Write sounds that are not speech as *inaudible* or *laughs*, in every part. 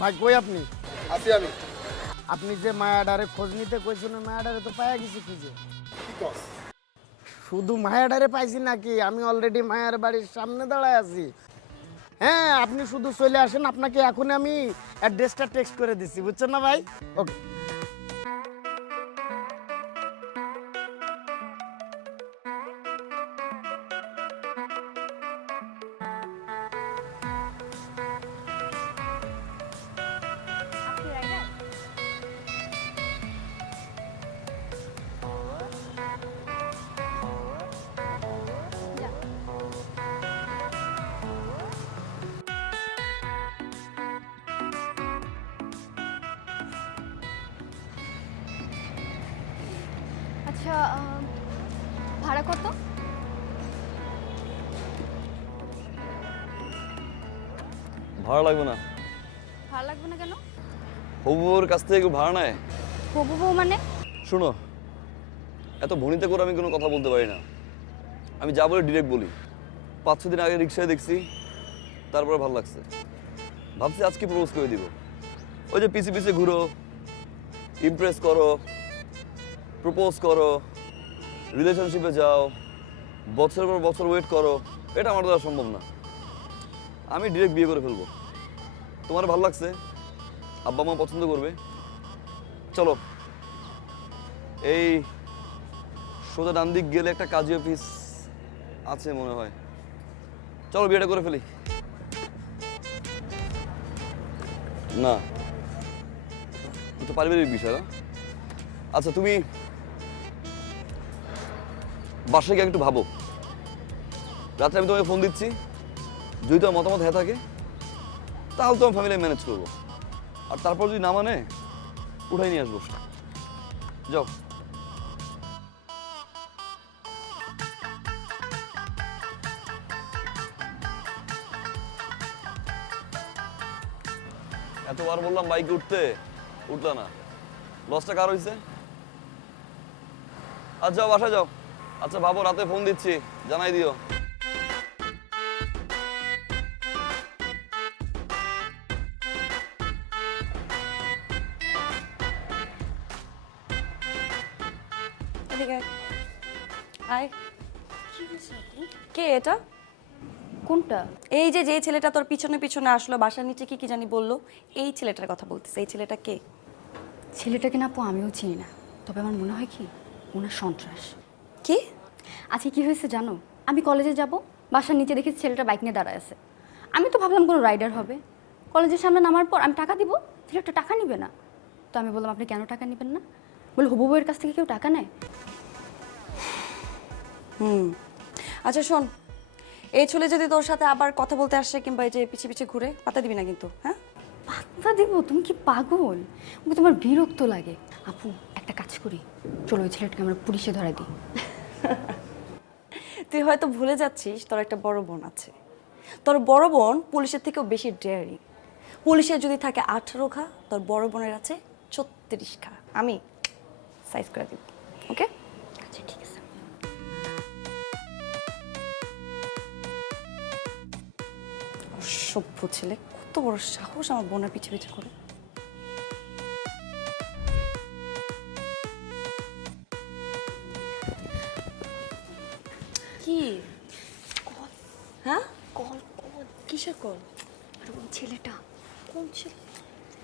ভাই কই আপনি? আছি আমি। আপনি যে মায়াডারে খোঁজ নিতে কইছেন মায়াডারে তো পায়া গেছি খুঁজে কি কস? শুধু মায়াডারে পাইছি নাকি? আমি অলরেডি মায়ার বাড়ির সামনে দাঁড়ায় আছি। হ্যাঁ আপনি শুধু চলে আসেন আপনাকে এখন আমি অ্যাড্রেসটা টেক্সট করে দিচ্ছি বুঝছেন না ভাই? ওকে আচ্ছা ভাড়া কত? ভাড়া লাগবে না। ভাড়া লাগবে না কেন? হবুর কাছ থেকে কেউ ভাড়া নেয়? হবু বউ মানে? শোনো এত ভনিতে করে আমি কোনো কথা বলতে পারি না। আমি যা বলে ডিরেক্ট বলি। পাঁচ ছ দিন আগে রিক্সায় দেখছি তারপরে ভালো লাগছে। ভাবছি আজকে প্রপোজ করে দিব। ওই যে পিছে পিছে ঘুরো ইমপ্রেস করো প্রপোজ করো রিলেশনশিপে যাও, বছরের পর বছর ওয়েট করো, এটা আমার দ্বারা সম্ভব না। আমি ডিরেক্ট বিয়ে করে ফেলব। তোমার ভালো লাগছে, আব্বা মা পছন্দ করবে। চলো, এই সোজা ডান দিক গেলে একটা কাজী অফিস আছে মনে হয়। চলো বিয়েটা করে ফেলি। না তো পারিবারিক বিষয় না। আচ্ছা তুমি বাসায় গিয়ে একটু ভাবো। রাত্রে আমি তোমাকে ফোন দিচ্ছি, যদি তোমার মতামত হয়ে থাকে, তাহলে তো আমি ফ্যামিলি ম্যানেজ করব। আর তারপর যদি না মানে উঠাই নিয়ে আসব। যাও। এতবার বললাম বাইকে উঠতে, উঠলা না। লসটা কার হয়েছে? আচ্ছা যাও যাও। আচ্ছা ভাবো রাতে ফোন দিচ্ছি। জানাই দিও। আয়। কে এটা? কোনটা? এই যে যে ছেলেটা তোর পিছনে পিছনে আসলো বাসার নিচে কি কি জানি বলল এই ছেলেটার কথা বলতেছে। এই ছেলেটা কে? ছেলেটাকে না আপু আমিও চিনি না। তবে আমার মনে হয় কি ওনার সন্ত্রাস। কি? আজকে কি হয়েছে জানো? আমি কলেজে যাব বাসার নিচে দেখি ছেলেটা বাইক নিয়ে দাঁড়ায় আছে। আমি তো ভাবলাম কোনো রাইডার হবে। কলেজের সামনে নামার পর আমি টাকা দিব ছেলেটা টাকা নিবে না। তো আমি বললাম আপনি কেন টাকা নেবেন না? বলে হবু বউয়ের কাছ থেকে কেউ টাকা নেয়? হুম। আচ্ছা শোন। এই ছেলে যদি তোর সাথে আবার কথা বলতে আসে কিংবা এই যে পিছে পিছে ঘুরে পাতা দিবি না কিন্তু হ্যাঁ? পাত্তা দিব? তুমি কি পাগল? তোমার বিরক্ত লাগে। আপু একটা কাজ করি। চলো ওই ছেলেটাকে আমরা পুলিশে ধরা দিই। *laughs* তুই হয়তো ভুলে যাচ্ছিস তোর একটা বড় বোন আছে। তোর বড় বোন পুলিশের থেকেও বেশি ডেয়ারিং পুলিশের যদি থাকে আঠারো খা তোর বড় বোনের আছে ছত্রিশ খা আমি সাইজ করে দিব ওকে আচ্ছা ঠিক আছে। সভ্য ছেলে কত বড় সাহস আমার বোনের পিছে পিছে করে।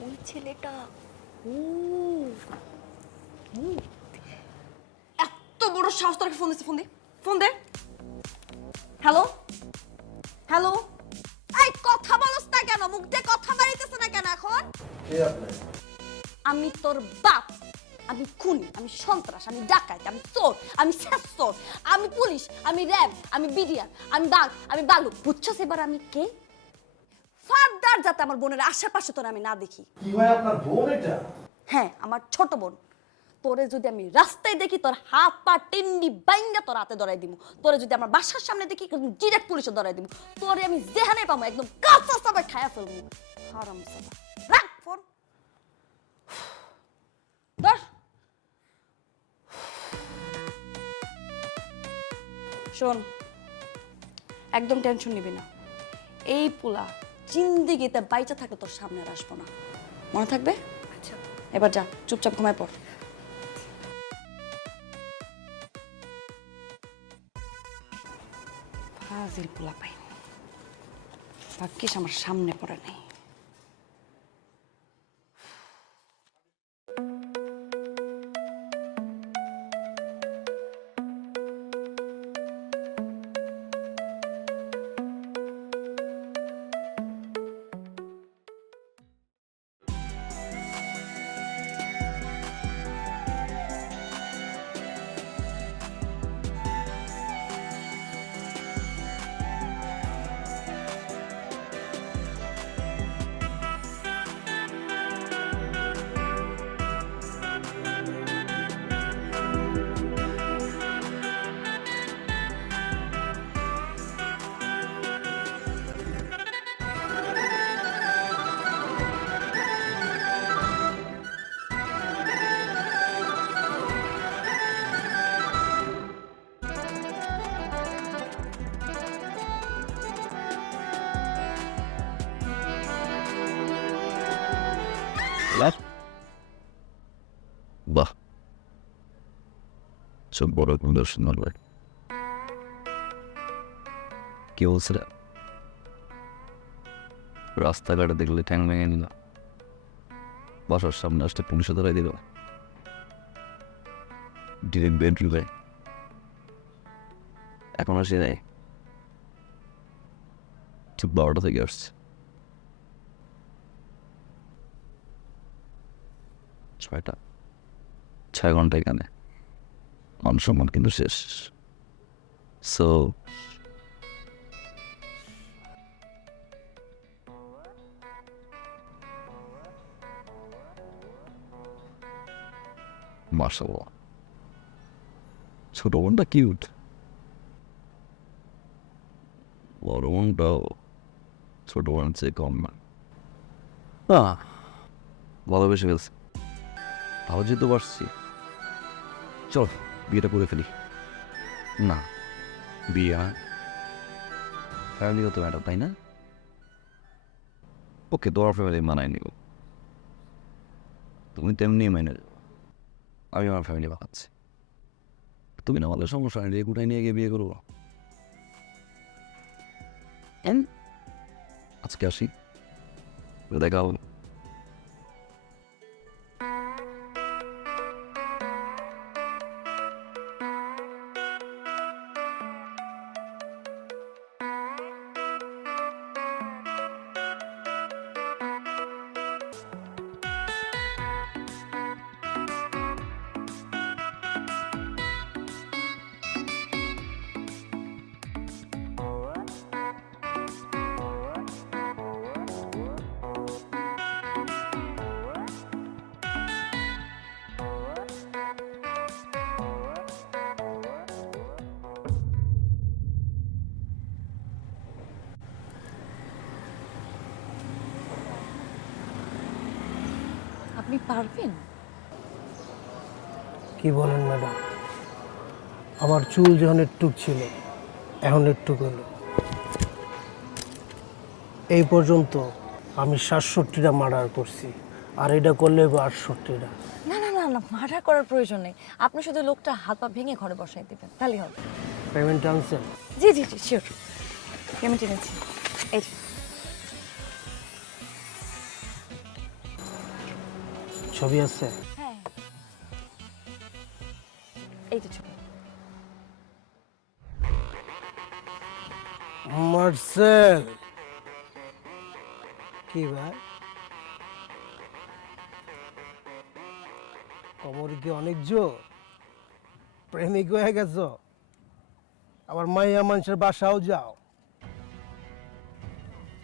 ওই ছেলেটা। ও। এত বড় সাহস তোর ফোন দিচ্ছে ফোন দে ফোন দে। হ্যালো হ্যালো এই কথা বলছ না কেন? মুখ দিয়ে কথা বাড়িতেছ না কেন এখন? আমি তোর বাপ। আমি খুনি আমি সন্ত্রাস আমি ডাকাত আমি চোর আমি শেষ চোর আমি পুলিশ আমি র্যাব আমি বিডিআর আমি বাঘ আমি বালুক। বুঝছ এবার আমি কে? ফার্দার যাতে আমার বোনের আশেপাশে তোর আমি না দেখি। কি হয় আপনার বোন এটা? হ্যাঁ আমার ছোট বোন। তোরে যদি আমি রাস্তায় দেখি তোর হাত পা টিন্ডি বাইঙ্গা তোর হাতে ধরাই দিব তোরে যদি আমার বাসার সামনে দেখি ডিরেক্ট পুলিশে ধরাই দিব তোরে আমি যেখানে পাবো একদম কাঁচা সবাই খায়া ফেলব। হারাম সালা। রাখ ফোন। ধর। শোন একদম টেনশন নিবি না। এই পোলা জিন্দিগিতে বাইচা থাকলে তোর সামনে আর আসব না। মনে থাকবে? আচ্ছা। এবার যা চুপচাপ ঘুমায় পড়। ফাজিল পোলা পাই ভাগ্যিস আমার সামনে পড়ে নেই। সব বড় সুন্দর সুন্দর লাগে কি বলছিল রাস্তাঘাটে দেখলে ঠ্যাং ভেঙে নিল বাসার সামনে আসতে পুলিশে ধরাই দিল ডিরেক্ট বেডরুমে এখন আসে নাই ঠিক বারোটা থেকে আসছে ছয়টা ছয় ঘণ্টা এখানে মান কিন্তু শেষ সো মার্শাল্লাহ ছোট বোনটা কিউট বড় বোনটাও ছোট বোন চেয়ে কম না ভালোবেসে ফেলছে। ভালো যেতে পারছি। চল। বিয়েটা করে ফেলি। না, বিয়ে ফ্যামিলিগত ম্যাটার তাই না? ওকে তোমার ফ্যামিলি মানায় নিব। তুমি তেমনি মেনে আমি আমার ফ্যামিলি বানাচ্ছি তুমি না আমাদের সমস্যা নেই রেয়ে কোথায় নিয়ে গিয়ে বিয়ে করব? আজকে আসি। দেখা হবে। আপনি পারবেন? কি বলেন ম্যাডাম? আমার চুল যখন একটু ছিল এখন একটু হলো। এই পর্যন্ত আমি সাতষট্টিটা মার্ডার করছি আর এটা করলে আটষট্টিটা। না না না না মার্ডার করার প্রয়োজন নেই। আপনি শুধু লোকটা হাত পা ভেঙে ঘরে বসাই দিবেন তাহলে হবে। পেমেন্ট আনছেন? জি জি জি শিওর পেমেন্ট এনেছি। ছবি আছে? হ্যাঁ। এই তো ছবি। মার্সেল। কি ভাই? কমর কি অনেক জোর? প্রেমিক হয়ে গেছ? আবার মাইয়া মানুষের বাসাও যাও।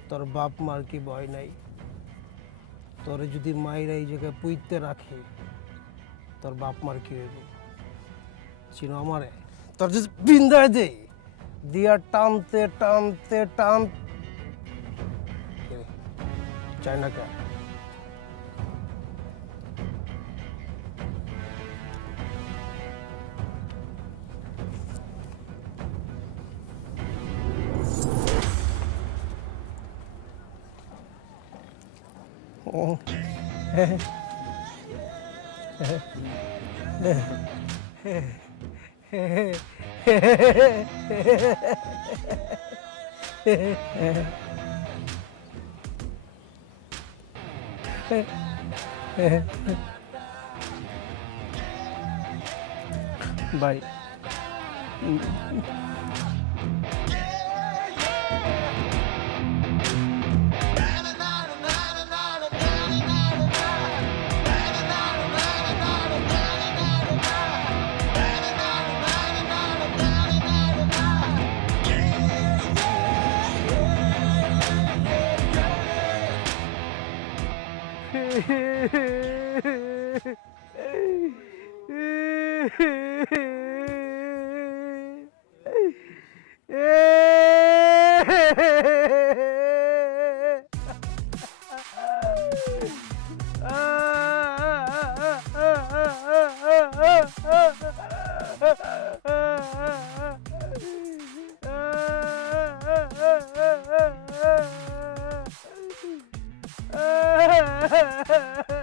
তোর বাপ মার কি ভয় নাই? তোরে যদি মায়েরা এই জায়গায় পুইতে রাখে, তোর বাপ মার কি হইব? চিনো আমারে? তোর যদি বিন্দায় দে, দিয়া টানতে টানতে, টান চায় না কেন Oh. Bye. ভাই *laughs* *laughs*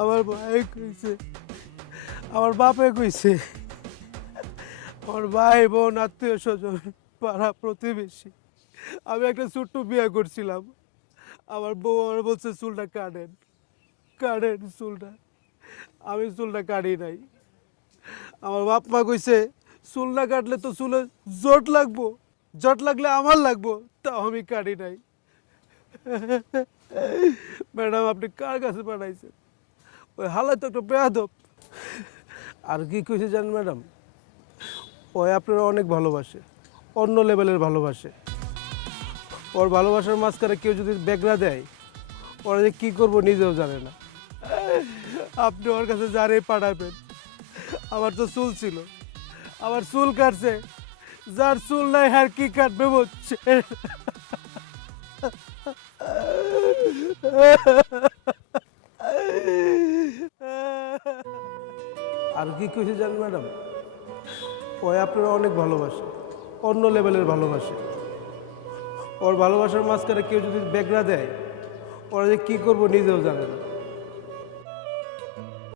আমার ভাই কইছে, আমার বাপে কইছে, আমার ভাই বোন, আত্মীয় স্বজন, পাড়া প্রতিবেশী। আমি একটা ছোট্ট বিয়ে করছিলাম। আমার বউ আমার বলছে, চুলটা কাটেন কাটেন চুলটা। আমি চুলটা কাটি নাই। আমার বাপ মা কইছে চুল না কাটলে তো চুলে জট লাগবো। জট লাগলে আমার লাগবো, তাও আমি কাটি নাই। ম্যাডাম, আপনি কার কাছে পাঠাইছেন? ওই হালাত তো একটা বেয়াদব। আর কি কইছে জানেন ম্যাডাম? ওই আপনারা অনেক ভালোবাসে, অন্য লেভেলের ভালোবাসে। ওর ভালোবাসার মাঝখানে কেউ যদি বেগরা দেয়, ওরা যে কী করব নিজেও জানে না। আপনি ওর কাছে যারে পাঠাবেন, আমার তো চুল ছিল। আমার চুল কাটছে। যার চুল নাই, আর কি কাটবে বলছে? আর কি কইছে জানেন ম্যাডাম? ওই আপনারা অনেক ভালোবাসে, অন্য লেভেলের ভালোবাসে। ওর ভালোবাসার মাঝখানে কেউ যদি বেগরা দেয়, ওরা যে কী করব নিজেও জানে না।